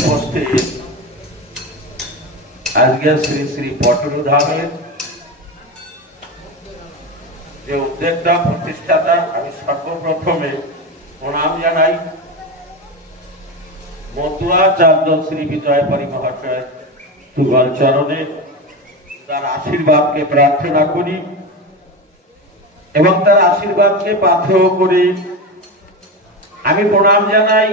উপস্থিত আজকে শ্রী শ্রী পটলধামের যে উদ্যোক্তা প্রতিষ্ঠাতা, আমি সর্বপ্রথমে প্রণাম জানাই মতুয়াচার্য শ্রী বিজয় পরি মহাশয় যুগল চরণে তার আশীর্বাদকে প্রার্থনা করি এবং তার আশীর্বাদকে পাথেয় করে আমি প্রণাম জানাই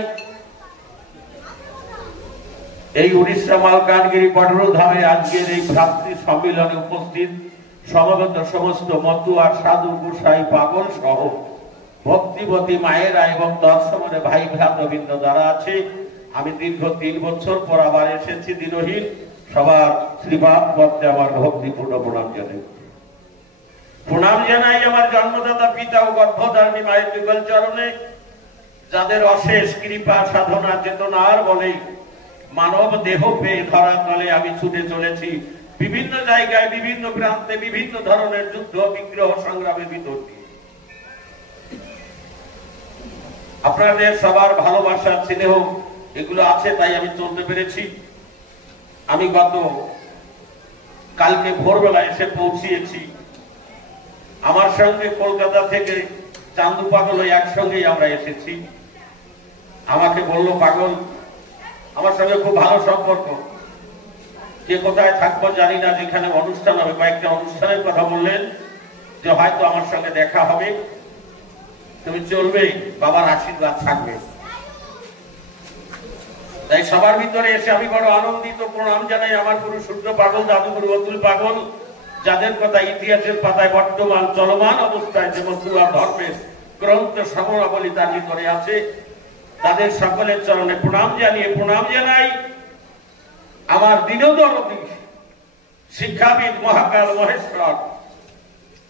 এই উড়িষ্যা মালকানগিরি পটলধামে আজকের এই ভ্রাতৃ সম্মিলনে উপস্থিত সমবেত সমস্ত মতুয়া সাধু গোসাই পাগল সহ ভক্তিবতী মায়েরা এবং দর্শনে ভাই ভ্রাতবৃন্দ যারা আছে। আমি দীর্ঘ 3 বছর পর আবার এসেছি দিনহীন, সবার শ্রীপাদ পদ্মে আমার ভক্তিপূর্ণ প্রণাম জানাই আমার জন্মদাতা পিতা ও গর্ভধারিণী মায়ের যুগল চরণে, যাদের অশেষ কৃপা সাধনা চেতনার বলে মানব দেহ পেয়ে ধরা তলে আমি ছুটে চলেছি বিভিন্ন জায়গায়, বিভিন্ন প্রান্তে, বিভিন্ন ধরনের যুদ্ধ বিগ্রহ সংগ্রামের ভিতর দিয়ে। আপনাদের সবার ভালোবাসা স্নেহ এগুলো আছে, তাই আমি চলতে পেরেছি। আমি গত কালকে ভোরবেলা এসে পৌঁছিয়েছি। আমার সঙ্গে কলকাতা থেকে চান্দু পাগল একসঙ্গেই আমরা এসেছি। আমাকে বললো, পাগল আমার সঙ্গে খুব ভালো সম্পর্ক, যে কোথায় থাকবো জানি না, যেখানে অনুষ্ঠান হবে, কয়েকটা অনুষ্ঠানের কথা বললেন যে হয়তো আমার সঙ্গে দেখা হবে, তুমি চলবে, বাবার আশীর্বাদ থাকবে। তাই সবার ভিতরে এসে আমি বড় আনন্দিত। প্রণাম জানাই আমার গুরু সূর্য পাগল, জাদুগুরু অতুল পাগল, যাদের কথা ইতিহাসের পাতায় বর্তমান চলমান অবস্থায় যে মতুয়া ধর্মের গ্রন্থ সমরাবলী তার ভিতরে আছে, তাদের সকলের চরণে প্রণাম জানাই আমার দীনদরদী শিক্ষাবিদ মহাকাল মহেশ্বর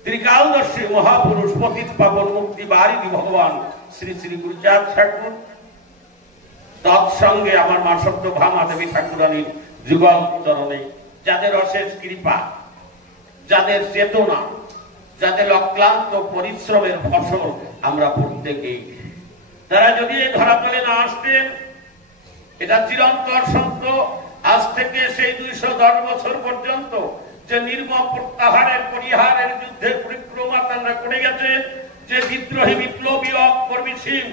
ত্রিকালদর্শী মহাপুরুষ পতিত পাবন মুক্তি বারিধি ভগবান শ্রী শ্রী গুরুচাঁদ ঠাকুর, তৎসঙ্গে আমার মা সত্যভামা দেবী ঠাকুরানীর যুগল চরণে, যাদের অশেষ কৃপা, যাদের চেতনা, যাদের অক্লান্ত পরিশ্রমের ফসল আমরা প্রত্যেকেই। তারা যদি এই ধরাতলে না আসতেন, এটা চিরন্তর সত্য। আজ থেকে সেই 210 বছর পর্যন্ত যে নির্মম প্রত্যাহারের পরিহারের যুদ্ধের পরিক্রমা তারা করে গেছে, যে বিদ্রোহী বিপ্লবী অকর্মীশীল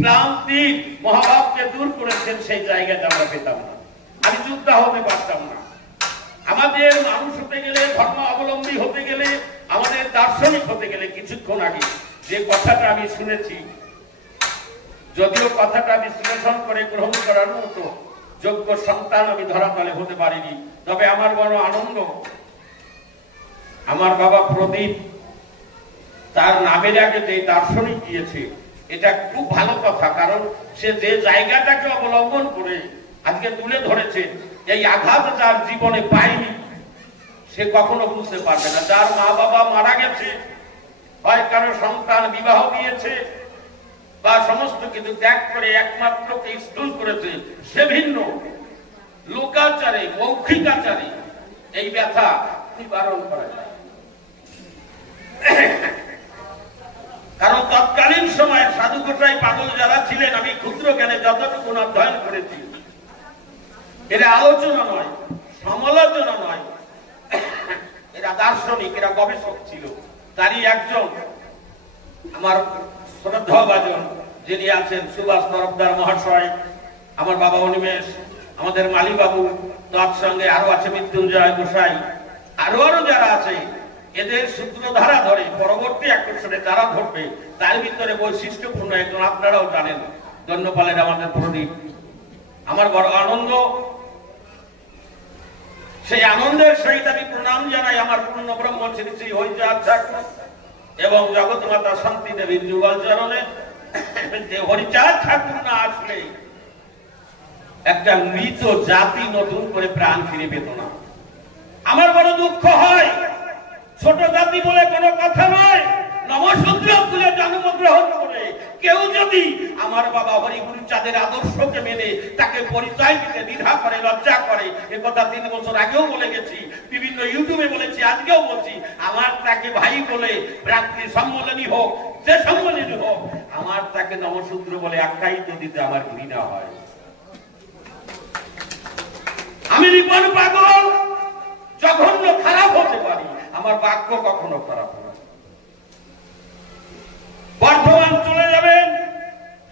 প্রান্তিক মহাভাবকে দূর করেছেন, সেই জায়গাটা আমরা পেতাম না। আমি যোদ্ধা হতে পারতাম না। আমাদের মানুষ হতে গেলে, ধর্ম অবলম্বী হতে গেলে, আমাদের দার্শনিক হতে গেলে, কিছুক্ষণ আগে যে কথাটা আমি শুনেছি, যদিও কথাটা বিশ্লেষণ করে গ্রহণ করার মতো যোগ্য সন্তান আমি ধরাতলে হতে পারিনি, তবে আমার বড় আনন্দ। আমার বাবা প্রদীপ তার নামের আগে যে দার্শনিক দিয়েছে, এটা খুব ভালো কথা, কারণ সে যে জায়গাটাকে অবলম্বন করে আজকে তুলে ধরেছে, এই আঘাত যার জীবনে পায়নি সে কখনো বুঝতে পারবে না। যার মা বাবা মারা গেছে, হয় কারো সন্তান বিবাহ দিয়েছে বা সমস্ত কিছু ত্যাগ করে একমাত্র স্কুল করেছে, সে ভিন্ন লোকাচারে, মৌখিক আচারে এই ব্যথা নিবারণ করা যায়। কারণ তৎকালীন সময়ে সাধু গোসাই পাগল যারা ছিলেন, আমি ক্ষুদ্র জ্ঞানে যতটুকু অধ্যয়ন করেছি, এরা আলোচনা নয়, সমালোচনা নয়, এরা দার্শনিক, এরা গবেষক ছিল। তারই একজন আমার শ্রদ্ধাভাজন যিনি আছেন সুভাষ তরফদার মহাশয়, আমার বাবা অনিমেষ, আমাদের মালি বাবু, তৎসঙ্গে আরো আছে মৃত্যুঞ্জয় গোসাই, আরো যারা আছে, এদের সূত্রধারা ধরে পরবর্তী আকর্ষণে যারা ধরবে, তার ভিতরে বৈশিষ্ট্যপূর্ণ একজন আপনারাও জানেন, ধন্যপালের আমাদের প্রদীপ। আমার বড় আনন্দ, সেই আনন্দের সহিত আমি প্রণাম জানাই আমার পূর্ণ ব্রহ্ম শ্রী শ্রী হরিচাঁদ ঠাকুর এবং জগৎ মাতা শান্তি দেবীর যুগল চরণে। হরিচাঁদ ঠাকুর না আসলে একটা মৃত জাতি নতুন করে প্রাণ ফিরে পেত না। আমার বড় দুঃখ হয়, ছোট জাতি বলে কোনো কথা নয়, নমশূদ্র কুলে জন্মগ্রহণ করে কেউ যদি আমার বাবা হরিগুরু চাঁদের আদর্শকে মেনে তাকে পরিচয় দিতে দ্বিধা করে, লজ্জা করে, একথা 3 বছর আগেও বলে গেছি, বিভিন্ন ইউটিউবে বলেছি, আজকেও বলছি, আমার তাকে ভাই বলে ভ্রাতৃ সম্মেলনী হোক, যে সম্মেলনী হোক, আমার তাকে নমশূদ্র বলে আখ্যায়িত দিতে আমার ঘৃণা হয়। আমি রিপন পাগল জঘন্য খারাপ হতে পারি, আমার বাক্য কখনো খারাপ হবে না। বর্ধমান চলে যাবেন।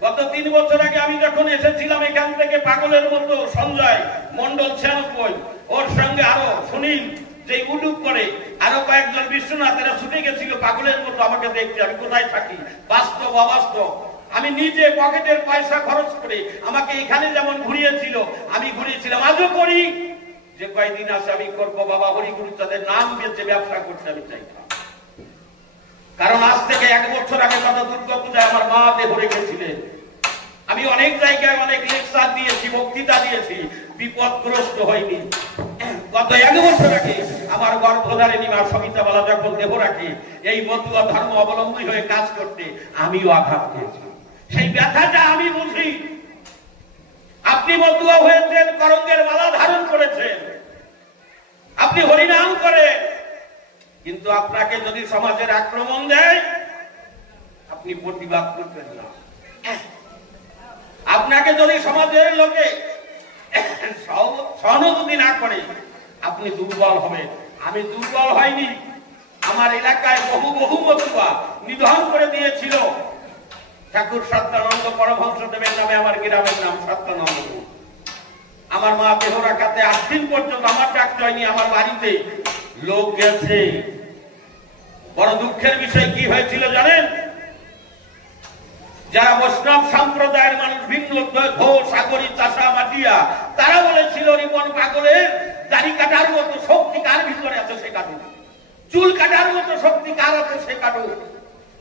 গত 3 বছর আগে আমি যখন এসেছিলাম এখান থেকে পাগলের মতো সঞ্জয় মন্ডল 96, ওর সঙ্গে আরো সুনীল যে উডুক করে, আরো কয়েকজন বিশ্বনাথেরা ছুটে গেছিল পাগলের মতো আমাকে দেখতে, আমি কোথায় থাকি। বাস্তব অবাস্তব, আমি নিজে পকেটের পয়সা খরচ করে আমাকে এখানে যেমন ঘুরিয়েছিল আমি ঘুরিয়েছিলাম, আজও করি। যে কয়েকদিন আসে আমি করবো বাবা হরিগুরু তাদের নাম বেঁচে ব্যবসা করতে আমি চাই। কারণ আজ থেকে 1 বছর আগে গত দুর্গা পূজায় আমার মা দেহ রেখেছিলেন। আমি অনেক জায়গায় অনেক লেকচার দিয়েছি, বক্তৃতা দিয়েছি, বিপদগ্রস্ত হয়নি। গত 1 বছর আগে আমার গর্ভধারিণী মা সবিতা বালা যখন দেহ রাখে এই মতুয়া ধর্ম অবলম্বী হয়ে কাজ করতে আমিও আঘাত পেয়েছি। সেই ব্যথাটা আমি বুঝি। আপনি মতুয়া হয়েছেন, করঙ্গের মালা ধারণ করেছেন, আপনি হরিনাম করেন, কিন্তু আপনাকে যদি সমাজের আক্রমণ দেয় আপনি প্রতিবাদ করবেন না। আপনাকে যদি সমাজের লোকে সহানুভূতি না করে আপনি দুর্বল হবেন। আমি দুর্বল হয়নি। আমার এলাকায় বহু বহু মতুয়া নিধন করে দিয়েছিল। ঠাকুর সত্যানন্দ পরমহংসদেবের নামে আমার গ্রামের নাম সত্যানন্দপুর। আমার মা দেহ রাখাতে 8 দিন পর্যন্ত আমার ডাকতে হয়নি। আমার বাড়িতে লোক গেছে। বড় দুঃখের বিষয় কি হয়েছিল জানেন? যারা বৈষ্ণব সম্প্রদায়ের মানুষ, ভিন্ন ঘোষ, সাগরী, চাষা, মাটিয়া, তারা বলেছিল রিপন পাগলের দাড়ি কাটার মতো শক্তি কার ভিতরে আছে সে কাটুক, চুল কাটার মতো শক্তি কার আছে সে কাটুক।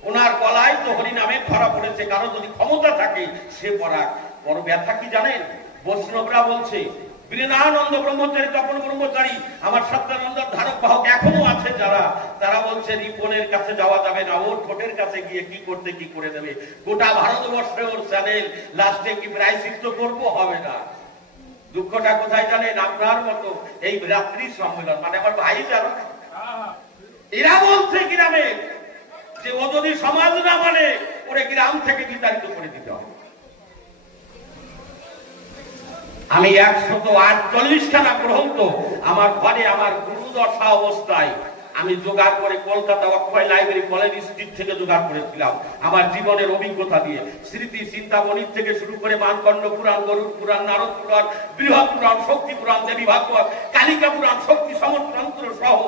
ওনার গলায় তো হরিনামে ধরা পড়েছে, কারো যদি ক্ষমতা থাকে সে পরাক। বড় ব্যথা কি জানেন? বৈষ্ণবরা বলছে, বীরেন্দ্রানন্দ ব্রহ্মচারী, তপন ব্রহ্মচারী, আমার সত্যানন্দের ধারক বাহক এখনো আছে যারা, তারা বলছে রিপনের কাছে যাওয়া যাবে না, ওর ঠোঁটের কাছে গিয়ে কি করতে কি করে দেবে। গোটা ভারতবর্ষে ওর চ্যানেল, লাস্টে কি প্রায়শ্চিত্ত করবো হবে না। দুঃখটা কোথায় জানেন? আপনার মতো এই রাত্রি সম্মেলন, মানে আমার ভাই যারা, এরা বলছে গ্রামে যে ও যদি সমাজ না মানে ওরে গ্রাম থেকে বিতাড়িত করে দিতে হবে। আমি 148 খানা গ্রন্থ আমার ঘরে আমার গুরুদশা অবস্থায় আমি জোগাড় করে কলকাতা অক্ষয় লাইব্রেরি কলেজ স্ট্রিট থেকে জোগাড় করেছিলাম। আমার জীবনের অভিজ্ঞতা দিয়ে স্মৃতি চিন্তামণির থেকে শুরু করে মানকণ্ড পুরাণ, গরুড় পুরাণ, নারদ পুরাণ, বৃহৎ পুরাণ, শক্তি পুরাণ, দেবী ভাগবত, কালিকা পুরাণ, শক্তি সমতন্ত্র সহ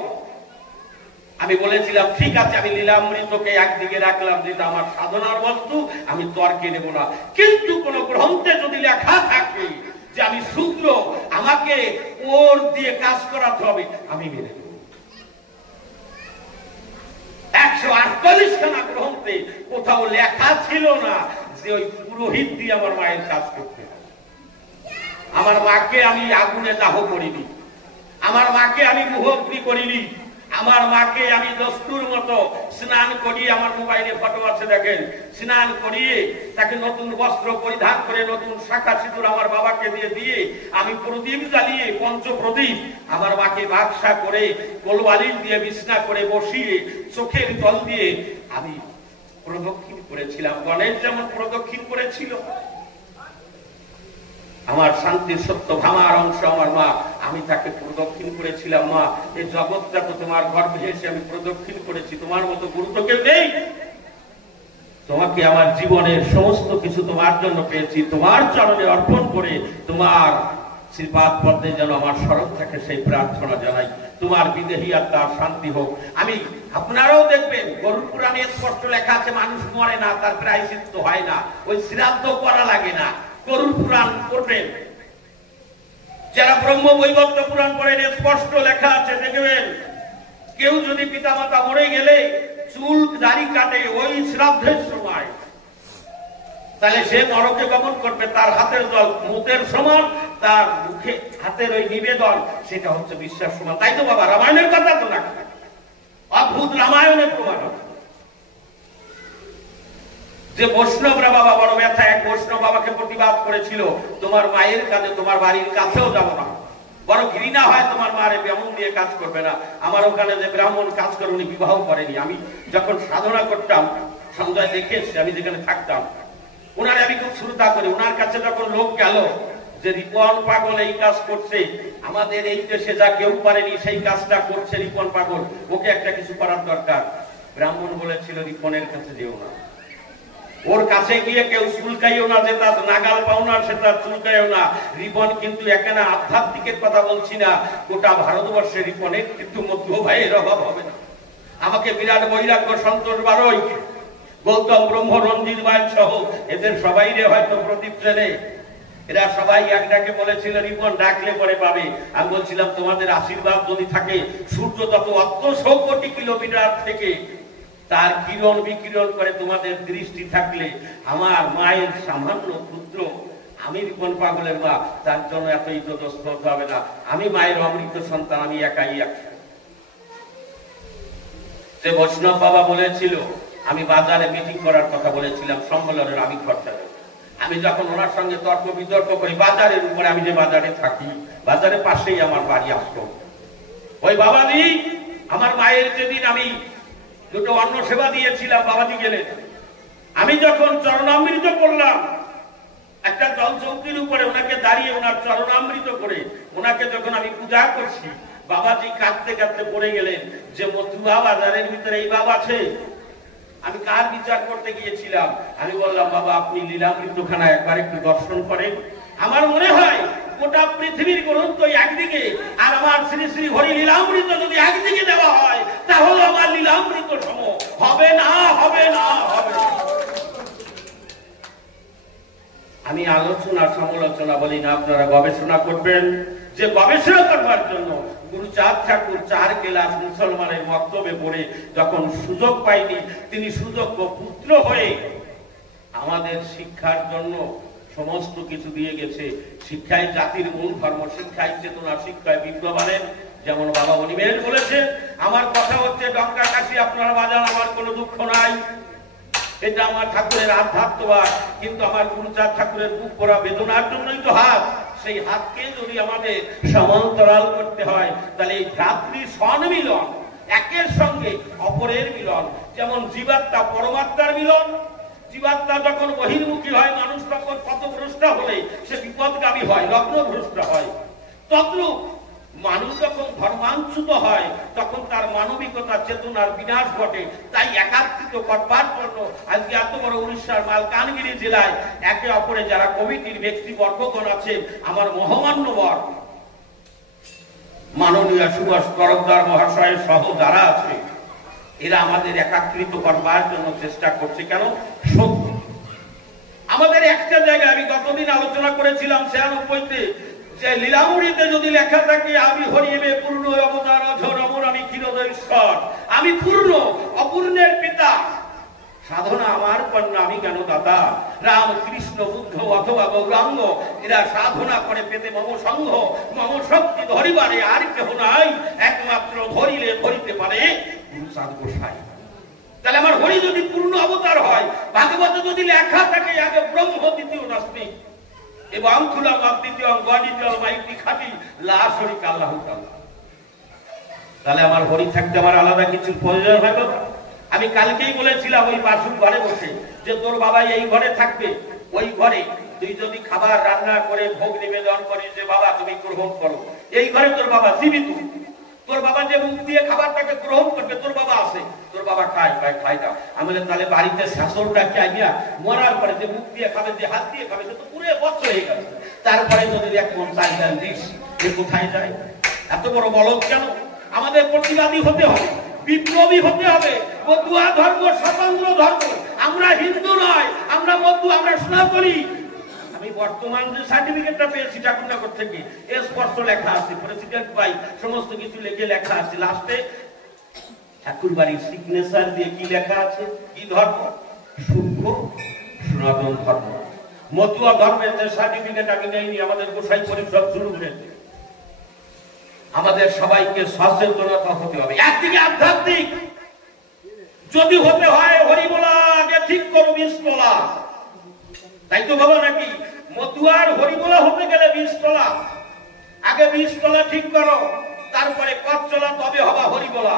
আমি বলেছিলাম ঠিক আছে, আমি লীলামৃতকে একদিকে রাখলাম, যেটা আমার সাধনার বস্তু, আমি তর্কে নেব না। কিন্তু কোন গ্রন্থে যদি লেখা থাকে যে আমি শূদ্র, আমাকে ওর দিয়ে কাজ করাতে হবে, আমি মেনে নেব। 148 খানা গ্রন্থে কোথাও লেখা ছিল না যে ওই পুরোহিত দিয়ে আমার মায়ের কাজ করতে হবে। আমার মাকে আমি আগুনে দাহ করিনি, আমার মাকে আমি মুহগ্নি করিনি, আমার মাকে আমি দস্তুর মতো স্নান করিয়ে, আমার মোবাইলে ফটো আছে দেখেন, স্নান করিয়ে তাকে নতুন বস্ত্র পরিধান করে নতুন শাখা সিঁদুর আমার বাবাকে দিয়ে আমি প্রদীপ জ্বালিয়ে, পঞ্চপ্রদীপ আমার মাকে বাক্সা করে কোলবালিশ দিয়ে বিছনা করে বসিয়ে চোখের জল দিয়ে আমি প্রদক্ষিণ করেছিলাম। গণেশ যেমন প্রদক্ষিণ করেছিল, আমার শান্তি সত্য ভামার অংশ আমার মা, আমি তাকে প্রদক্ষিণ করেছিলাম। মা, এই জগৎটা তো তোমার গর্ভে এসে আমি প্রদক্ষিণ করেছি, তোমার মতো গুরু তো কেউ নেই। তোমাকে আমার জীবনের সমস্ত কিছু তোমার জন্য পেয়েছি, তোমার চরণে অর্পণ করে তোমার শ্রীপাদ পদ্মে যেন আমার স্মরণ থাকে সেই প্রার্থনা জানাই। তোমার বিদেহী আত্মার শান্তি হোক। আমি আপনারাও দেখবেন গরুড় পুরাণে স্পষ্ট লেখা আছে মানুষ মরে না, তার প্রায়শ্চিত্ত হয় না, ওই শ্রাদ্ধ করা লাগে না। গরুড় পুরাণ করবেন, যারা ব্রহ্ম বৈবর্ত পুরাণ পড়েন স্পষ্ট লেখা আছে দেখবেন, কেউ যদি পিতামাতা মরে গেলে চুল দাড়ি কাটে ওই শ্রাদ্ধের সময়, তাহলে সে নরকে গমন করবে। তার হাতের জল মুতের সমান, তার মুখে হাতের ওই নিবেদন সেটা হচ্ছে বিশ্বাস সমান। তাই তো বাবা, রামায়ণের কথা তো না, অদ্ভুত রামায়ণের প্রমাণ আছে যে বৈষ্ণবরা বাবা বড় ব্যথা। এক বৈষ্ণব বাবাকে প্রতিবাদ করেছিল, তোমার মায়ের কাছে, তোমার বাড়ির কাছেও যাবো না, বড় ঘৃণা হয় তোমার মারে ব্রাহ্মণ দিয়ে কাজ করবে না। আমার ওখানে যে ব্রাহ্মণ কাজ করে উনি বিবাহ করেনি। আমি যখন সাধনা করতাম সঞ্জয় দেখে এসে, আমি যেখানে থাকতাম ওনারে আমি খুব শ্রদ্ধা করি। ওনার কাছে যখন লোক গেল যে রিপন পাগল এই কাজ করছে, আমাদের এই দেশে যা কেউ পারেনি সেই কাজটা করছে রিপন পাগল, ওকে একটা কিছু করার দরকার। ব্রাহ্মণ বলেছিল রিপনের কাছে যেও না, ওর কাছে গিয়ে কেউ চুলকাইও না, যে তার নাগাল পাও না সে তার চুলকাইও না। রিপন কিন্তু এখানে আধ্যাত্মিকের কথা বলছি না, গোটা ভারতবর্ষে রিপনের কিন্তু মধ্য ভাইয়ের অভাব হবে না। আমাকে বিরাট বৈরাগ্য সন্তোষ বারই, গৌতম ব্রহ্ম, রঞ্জিত মাইল সহ এদের সবাই রে হয়তো প্রদীপ চেনে, এরা সবাই এক ডাকে বলেছিল রিপন ডাকলে পরে পাবে। আমি বলছিলাম তোমাদের আশীর্বাদ যদি থাকে, সূর্য তত 800 কোটি কিলোমিটার থেকে তার কিরণ বিকিরণ করে তোমাদের দৃষ্টি থাকলে, আমার মায়ের সামান্য পুত্র, আমি রিপন পাগলের মা, তার জন্য এত ইতস্তত হতে হবে না। আমি মায়ের অমৃত সন্তান, আমি একাই এক। যে বৈষ্ণব বাবা বলেছিল, আমি বাজারে মিটিং করার কথা বলেছিলাম, সম্মেলনের আমি খরচা দেব। আমি যখন ওনার সঙ্গে তর্ক বিতর্ক করি বাজারের উপরে, আমি যে বাজারে থাকি, বাজারের পাশেই আমার বাড়ি আসতো, ওই বাবাজি আমার মায়ের যেদিন আমি দুটো অন্ন সেবা দিয়েছিলাম, বাবাজি গেলেন, আমি যখন চরণামৃত করলাম, একটা জল চৌকির উপরে ওনাকে দাঁড়িয়ে ওনার চরণামৃত করে ওনাকে যখন আমি পূজা করছি, বাবাজি কাঁদতে কাঁদতে পড়ে গেলেন যে মথুরা বাজারের ভিতরে এই বাবা আছে। আমি কার বিচার করতে গিয়েছিলাম? আমি বললাম বাবা আপনি লীলামৃতখানা একবার একটু দর্শন করেন। আমার মনে হয় গোটা পৃথিবীর গ্রন্থ একদিকে, আর আমার শ্রী শ্রী হরি লীলামৃত যদি একদিকে দেওয়া হয়, তাহলে আমার লীলামৃত সম হবে না, হবে না, হবে না। আমি আলোচনা সমালোচনা বলি না, আপনারা গবেষণা করবেন। যে গবেষণা করবার জন্য গুরুচাঁদ ঠাকুর 4 ক্লাস মুসলমানের বক্তব্যে পড়ে যখন সুযোগ পাইনি, তিনি সুযোগ্য পুত্র হয়ে আমাদের শিক্ষার জন্য সমস্ত কিছু দিয়ে গেছে। শিক্ষায় জাতির মূল ধর্ম, শিক্ষায় চেতনা, শিক্ষায় বিপ্লবানের, যেমন বাবা অনিমেষ বলেছে। আমার কথা হচ্ছে ডঙ্কা কাশি আপনারা বাজান, আমার কোনো দুঃখ নাই, এটা আমার ঠাকুরের আধ্যাত্মবাদ। কিন্তু আমার গুরুচাঁদ ঠাকুরের বুক করা বেদনার জন্যই তো হাত, সেই হাতকে যদি আমাদের সমান্তরাল করতে হয়, তাহলে এই ভ্রাতৃ সম্মিলন, একের সঙ্গে অপরের মিলন, যেমন জীবাত্মা পরমাত্মার মিলন। জীবাত্মা যখন বহির্মুখী হয়, মানুষ তখন পথভ্রষ্ট হলে সে বিপদগামী হয়, লগ্নভ্রষ্ট হয়। তদ্রূপ মানুষ যখন ধর্মাঞ্চুত হয়, তখন তার মানবিকতা চেতনার বিনাশ ঘটে। তাই একাত্রিত করবার জন্য আজকে এত বড় উড়িষ্যার মালকানগিরি জেলায় একে অপরে যারা কমিটির ব্যক্তিবর্গগণ আছে, আমার মহামান্যবর মাননীয় সুভাষ তরফদার মহাশয় সহ যারা আছে, এরা আমাদের একাত্রিত করবার জন্য চেষ্টা করছে। কেন? সত্য। আমাদের একটা জায়গায় আমি গতদিন আলোচনা করেছিলাম 96-তে, যে লীলামৃতে যদি লেখা থাকে আমি হরিবে পূর্ণ অবতার অঝর অমর, আমি ক্ষীরোদশ্বর, আমি পূর্ণ, অপূর্ণের পিতা, সাধনা আমার কন্যা, আমি কেন দাতা। রাম কৃষ্ণ বুদ্ধ অথবা গৌরাঙ্গ, এরা সাধনা করে পেতে মম সঙ্গ, মম শক্তি ধরিবারে আর কেহ নাই, একমাত্র ধরিলে ধরিতে পারে গুরুচাঁদ গোসাই। তাহলে আমার হরি যদি পূর্ণ অবতার হয়, ভাগবতে যদি লেখা থাকে আগে ব্রহ্ম, দ্বিতীয় নাস্তিক, এবং খুলাম দ্বিতীয় গণিতীয় মাইটি খাটি লাশ হরি কাল্লাহ, তাহলে আমার হরি থাকতে আমার আলাদা কিছু প্রয়োজন হয় না। আমি কালকেই বলেছিলাম ওই বাসুর ঘরে বসে, যে তোর বাবা এই ঘরে থাকবে, ওই ঘরে তুই যদি খাবার রান্না করে ভোগ নিবেদন করিস, যে বাবা তুমি গ্রহণ করো, এই ঘরে তোর বাবা জীবিত, তোর বাবা যে মুখ দিয়ে খাবারটাকে গ্রহণ করবে, তোর বাবা আছে, তোর বাবা খায় খাই না। আমি তাহলে বাড়িতে শাশুড়টা খাইয়া মরার পরে যে মুখ দিয়ে খাবে, যে হাত দিয়ে খাবে, সে তো পুরো বছর হয়ে গেল। তারপরে যদি এক মন চাইলেন দিস, এ কোথায় যায়? এত বড় বলদ কেন? আমাদের প্রতিবাদী হতে হবে, বিপ্লবী হতে হবে। মতুয়া ধর্ম স্বতন্ত্র ধর্ম, আমরা হিন্দু নয়, আমরা মতুয়া, আমরা সনাতনী। আমি বর্তমান যে সার্টিফিকেটটা পেয়েছি ঠাকুরনগর থেকে, স্পষ্ট লেখা আছে, প্রেসিডেন্ট ভাই সমস্ত কিছু লিখে লেখা আছে, লাস্টে ঠাকুর বাড়ির সিগনেচার দিয়ে কি লেখা আছে? কি ধর্ম? সূক্ষ্ম সনাতন ধর্ম। মতুয়া ধর্মের যে সার্টিফিকেট আমি নেইনি, আমাদের গোসাই পরিষদ শুরু হয়েছে। আমাদের সবাইকে সচেতনতা হতে হবে। একদিকে আধ্যাত্মিক, যদি হতে হয় হরি বলা আগে ঠিক করো 20 তলা, তাই তো বাবা নাকি? মতুয়ার হরি বলা হতে গেলে 20 তলা, আগে 20 তলা ঠিক করো, তারপরে পথ চলা, তবে হবা হরি বলা।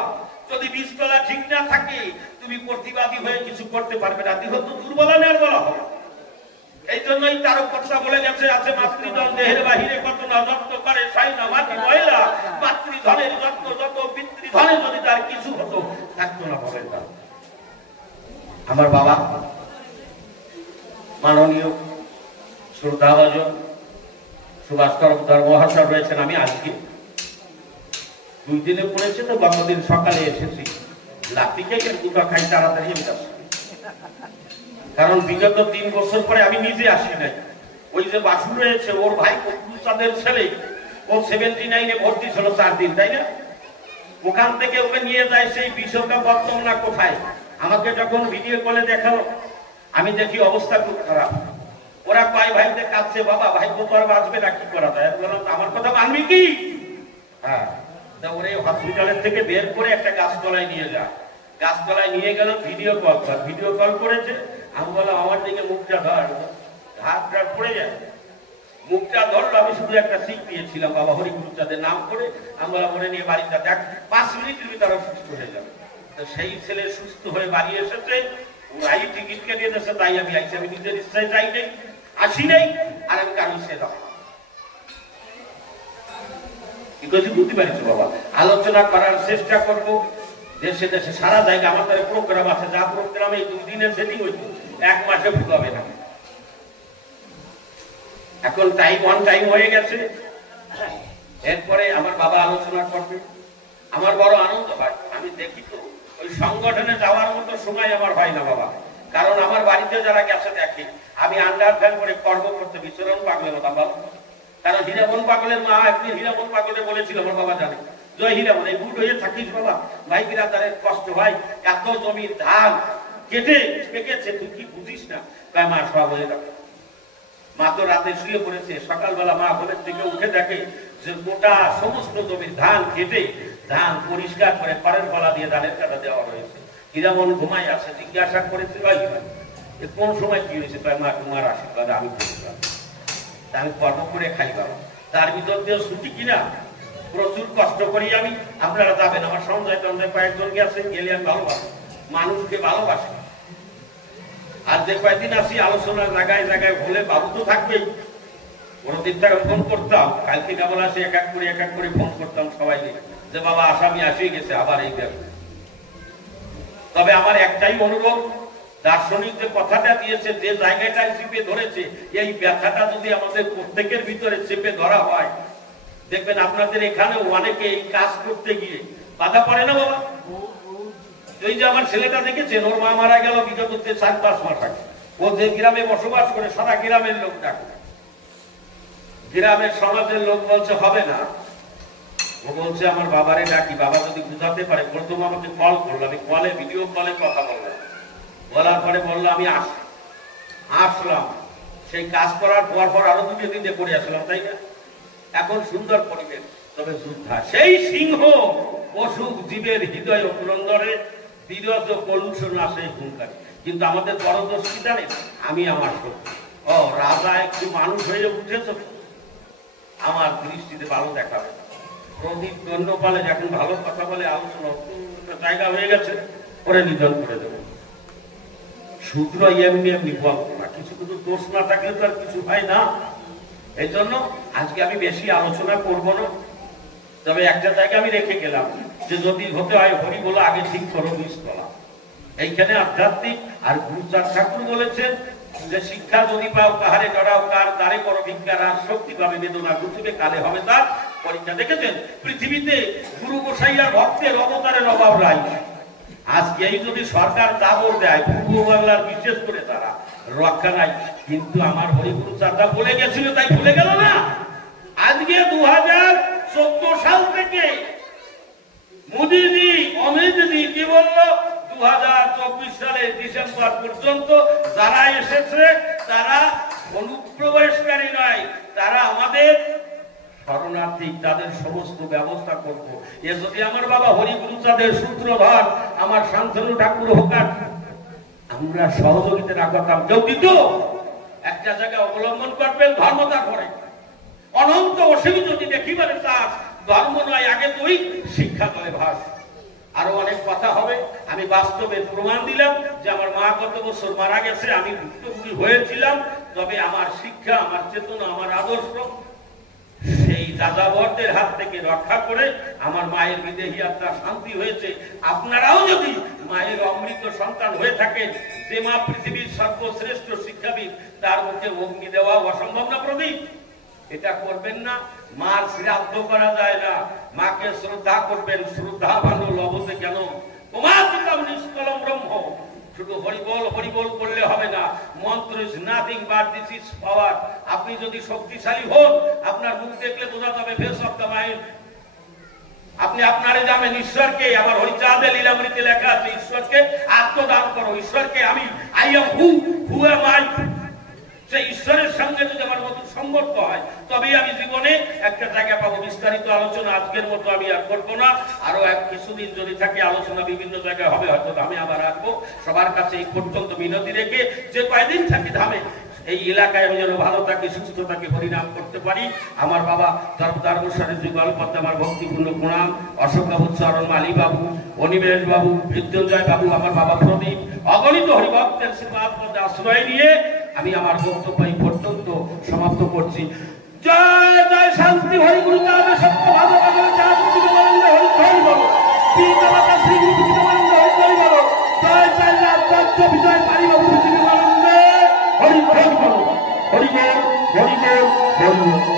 যদি 20 তলা ঠিক না থাকে, তুমি প্রতিবাদী হয়ে কিছু করতে পারবে না, তুমি হতো দুর্বলা নির্বলা হবে। এই জন্যই তারককর্তা বলে গেছে, আছে মাতৃধন দেহের বাহিরে কত না যত্ন করে সাইনা মাটি ময়লা, মাতৃধনের যত্ন যত পিতৃধনে যদি তার কিছু হতো থাকতো না হবে না। আমার বাবা মাননীয় শ্রদ্ধাভাজন সুভাষ তরফদার মহাশয় রয়েছেন। আমি আজকে 2 দিনে পড়েছে তো, গতদিন সকালে এসেছি, লাঠি খেয়ে দুটো খাই তাড়াতাড়ি আমি আসি, কারণ বিগত 3 বছর পরে আমি নিজে আসি নাই। ওই যে বাসু রয়েছে ওর ভাই চাঁদের ছেলে, ও 79-এ ভর্তি ছিল 4 দিন, তাই না? ওখান থেকে ওকে নিয়ে যায় সেই বিশ্বকাপ বর্তমানা কোথায়, আমাকে যখন ভিডিও কলে দেখালো আমি দেখি অবস্থা খুব খারাপ। ওরা কয় ভাইতে কাঁদছে, বাবা ভাই তো আর বাঁচবে না, কি করা যায়? বললাম আমার কথা মানবি কি? হ্যাঁ, ওরে হসপিটালের থেকে বের করে একটা গাছতলায় নিয়ে যা। গাছতলায় নিয়ে গেল, ভিডিও কল করেছে। আমি বললাম আমার দিকে মুখটা ধর, হাতটা পড়ে যায়, মুখটা ধরলো। আমি শুধু একটা শিখ দিয়েছিলাম বাবা হরিগুরুচাঁদের নাম করে। আমি বললাম ওরে নিয়ে বাড়িটা দেখ, 5 মিনিটের ভিতরে সুস্থ হয়ে যাবে। তো সেই ছেলে সুস্থ হয়ে বাড়ি এসেছে, ওরাই টিকিট কেটে দিয়েছে, তাই আমি আইছি। আমি নিজের ইচ্ছায় যাই নাই, আসি নাই, আর আমি কারণ সে যাবো বুঝতে পারছি বাবা। আলোচনা করার চেষ্টা করব, দেশে দেশে সারা জায়গা আমাদের প্রোগ্রাম আছে, যা প্রোগ্রামে 2 দিনের সেটিং হইতো 1 মাসে ভুগাবে না। এখন অন টাইম হয়ে গেছে, এরপরে আমার বাবা আলোচনা করবে। আমার বড় আনন্দ হয়, আমি দেখি তো ওই সংগঠনে যাওয়ার মতো সময় আমার হয় না বাবা, কারণ আমার বাড়িতে যারা গেছে দেখি আমি আন্ডার ফ্যান করে কর্ম করতে বিচরণ পাগলের মতো বাবা। কারণ হীরামন পাগলের মা একদিন হীরামন পাগলে বলেছিল, আমার বাবা জানে, জয় হীরামন এই বুট হয়ে থাকিস বাবা, ভাই বিরাদারের কষ্ট হয়, এত জমির ধান কেটে পেকেছে, তুই কি বুঝিস না? তাই মা সব হয়ে যাবে। মা তো রাতে শুয়ে পড়েছে, সকালবেলা মা ঘরের থেকে উঠে দেখে যে গোটা সমস্ত জমির ধান কেটে ধান পরিষ্কার করে খড়ের গলা দিয়ে ধানের কাটা দেওয়া হয়েছে। হীরামন ঘুমাই আছে, জিজ্ঞাসা করেছে ভাই কোন সময় কি হয়েছে? তাই মা তোমার আশীর্বাদ আমি করেছিলাম, আমি কর্ম করে খাই বাবা। তার ভিতর দিয়ে ছুটি কিনা প্রচুর কষ্ট করি আমি। আপনারা যাবেন, আমার সঞ্জয় টঞ্জয় কয়েকজন গেছে, গেলে আমি ভালোবাসি, মানুষকে ভালোবাসি। আর যে কয়েকদিন আসি আলোচনার জায়গায় জায়গায় বলে বাবু তো থাকবেই। কোনদিন থেকে ফোন করতাম, কালকে কেমন আসে এক এক করে ফোন করতাম সবাইকে, যে বাবা আসামি আসে গেছে আবার এই ব্যাপারে। তবে আমার একটাই অনুরোধ, দার্শনিক যে কথাটা দিয়েছে, যে জায়গাটায় চেপে ধরেছে, এই ব্যথাটা যদি আমাদের প্রত্যেকের ভিতরে চেপে ধরা হয়, দেখবেন আপনাদের এখানেও অনেকে এই কাজ করতে গিয়ে বাধা পড়ে না বাবা। এই যে আমার ছেলেটা দেখেছেন, ওর মা মারা গেল বিগত 4-5 মাস আগে। ও যে গ্রামে বসবাস করে সারা গ্রামের লোক ডাকে, গ্রামের সমাজের লোক বলছে হবে না, ও বলছে আমার বাবারে ডাকি, বাবা যদি বুঝাতে পারে। প্রথম আমাকে কল করলো, আমি কলে ভিডিও কলে কথা বললাম, বলার পরে বললো আমি আসলাম। সেই কাজ করার পর আরো 2 দিনে করে আসলাম, তাই না? এখন সুন্দর পরিবেশ, তবে যোদ্ধা সেই সিংহ অসুখ জীবের হৃদয় পুরন্দরে বিরত কলুষণ আসে হুঙ্কারে। কিন্তু আমাদের বড় দোষী জানেন, আমি আমার শক্তি। ও রাজা একটু মানুষ হয়ে উঠেছে, আমার দৃষ্টিতে ভালো দেখাবে। প্রদীপ দণ্ডপালে যখন ভালো কথা বলে, আলোচনা জায়গা হয়ে গেছে, ওরে নিধন করে দেবে। সূত্র এমনি বলবো না, কিছু কিন্তু দোষ না থাকলে তো আর কিছু হয় না। এই জন্য আজকে আমি বেশি আলোচনা করব না, তবে একটা জায়গা আমি রেখে গেলাম, যে যদি হতে হয় হরি বলো আগে ঠিক করো 20 তলা। এইখানে আধ্যাত্মিক আর গুরুচাঁদ ঠাকুর বলেছেন যে শিক্ষা যদি পাও কাহারে ডরাও, কার দ্বারে করো ভিক্ষা, আর শক্তি পাবে বেদনা ঘুচবে কালে হবে তার পরীক্ষা। দেখেছেন পৃথিবীতে গুরু গোসাই আর ভক্তের অবতারের অভাব নাই। আজকে এই যদি সরকার দাবর দেয়, পূর্ব বাংলার বিশেষ করে তারা রক্ষা নাই। কিন্তু আমার হরিগুরু চাঁদা বলে গেছিল, তাই ভুলে গেল না। আজকে 2014 সাল থেকে মোদীজি অমিতজি কি বললো, 2024 সালের ডিসেম্বর পর্যন্ত যারা এসেছে তারা অনুপ্রবেশকারী নয়, তারা আমাদের শরণার্থী, তাদের সমস্ত ব্যবস্থা করব। এ যদি আমার বাবা হরিগুরু চাঁদের সূত্রধর আমার শান্তনু ঠাকুর হোকার আমরা সহযোগিতা না করতাম, কেউ দিত একটা জায়গায় অবলম্বন করবেন, ধর্মতা করে অনন্ত অসীম যদি দেখিবারে চাস, ধর্ম নয় আগে তুই শিক্ষা করে ভাস। আরো অনেক কথা হবে। আমি বাস্তবে প্রমাণ দিলাম যে আমার মা গত বছর মারা গেছে, আমি ভুক্তভোগী হয়েছিলাম। তবে আমার শিক্ষা, আমার চেতনা, আমার আদর্শ সেই যাযাবরদের হাত থেকে রক্ষা করে আমার মায়ের বিদেহী আত্মা শান্তি হয়েছে। আপনারাও যদি মায়ের অমৃত সন্তান হয়ে থাকেন, যে মা পৃথিবীর সর্বশ্রেষ্ঠ শিক্ষাবিদ, তার মুখে অগ্নি দেওয়া অসম্ভব না প্রদীপ? এটা করবেন না। মার শ্রাদ্ধ করা যায় না, মাকে শ্রদ্ধা করবেন। শ্রদ্ধা ভালো, লবতে কেন? তোমার নিষ্কলম ব্রহ্ম। শুধু হরিবল হরিবল করলে হবে না। মন্ত্র is nothing but this is power. আপনি যদি শক্তিশালী হন, আপনার মুখ দেখলে বোঝা যাবে ফেস অফ দ্য মাইন্ড। আপনি আপনারে জানেন ঈশ্বরকে। আমার হরিচাঁদে লীলামৃতে লেখা আছে, ঈশ্বরকে আত্মদান করো। ঈশ্বরকে আমি I am who am I, সেই ঈশ্বরের সঙ্গে যদি আমার মতো সম্পর্ক হয়, তবেই আমি জীবনে একটা জায়গা পাবো। বিস্তারিত আলোচনা আজকের মতো আমি আর করবো না। আরো কিছুদিন যদি থাকে আলোচনা বিভিন্ন জায়গায় হবে, হয়তো ধামে আবার রাখবো। সবার কাছে এই পর্যন্ত মিনতি রেখে যে কয়দিন থাকি ধামে, এই এলাকায় আমি যেন ভালো থাকি, সুস্থ থাকি, হরিনাম করতে পারি। আমার বাবা সর্বদার গোস্বামীর যুগল পথে আমার ভক্তিপূর্ণ প্রণাম। অশোক বাবু, চরণ মালি বাবু, অনিমেষ বাবু, মৃত্যুঞ্জয় বাবু, আমার বাবা প্রদীপ, অগণিত হরিভক্তের আশীর্বাদ পথে আশ্রয় নিয়ে আমি আমার বক্তব্য এই পর্যন্ত সমাপ্ত করছি। জয় জয় শান্তি হরি গুরু চাঁদে সত্য ভাগবত চাঁদ বিবেকানন্দ হরি হরি বলো, পিতা মাতা শ্রী গুরু বিবেকানন্দ হরি হরি বলো, জয় জয় রাজ্য বিজয় পারি বাবু বিবেকানন্দ হরি হরি বলো, হরি বল হরি বল হরি বল।